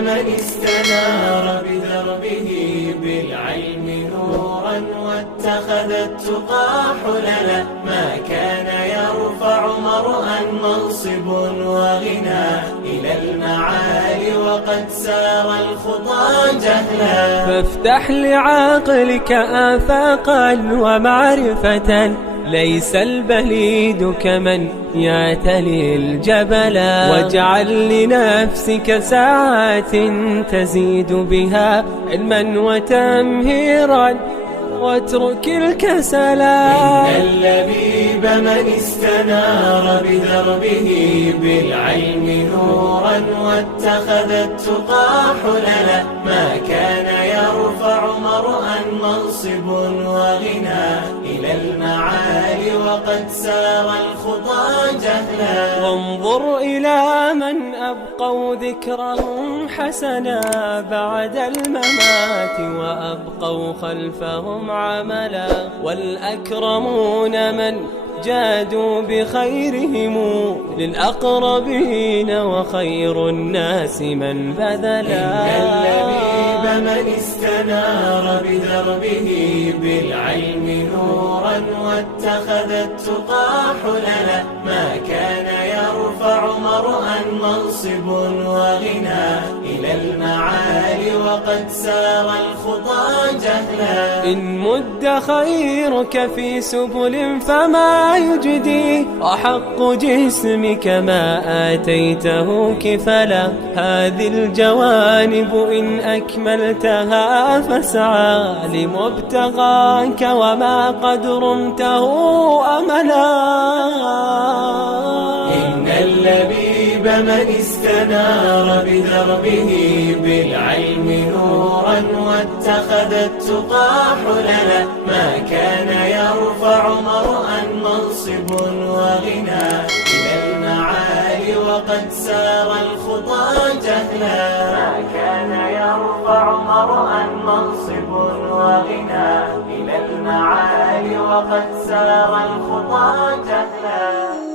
من استنار بدربه بالعلم نورا واتخذ التقى حللا، ما كان يرفع مرءا منصب وغنى إلى المعالي وقد سار الخطى جهلا. فافتح لعقلك آفاقا ومعرفة، ليس البليد كمن يعتلي الجبلا، واجعل لنفسك ساعات تزيد بها علما وتمهيرا واترك الكسلا. إن اللبيب من استنار بدربه بالعلم نورا واتخذ التقى حللا، ما كان يرفع مرءا منصب وغنى إلى المعالي وقد سار الخطى جهلا. وانظر إلى من أبقوا ذكرهم حسنا بعد الممات وأبقوا خلفهم عملا، والأكرمون من جادوا بخيرهم للأقربين وخير الناس من بذلا. إن اللبيب من استنار بدربه بالعلم نورا واتخذ التقى حللا، ما كان يرفع مرءا منصب وغنى إلى المعالي وقد سار الخطى جهلا. إن مد خيرك في سبل فما يجدي، وحق جسمك ما آتيته كفلا، هذه الجوانب إن أكملتها فاسعى لمبتغاك وما قد رمته أملا. إن اللبيب من استنار بدربه بالعلم نورا واتخذ التقى حللا، ما كان يرفع مرءا منصب وغنى إلى المعالي وقد سار الخطى جهلا. ما كان يرفع مرءا منصب وغنى إلى المعالي وقد سار الخطى جهلا.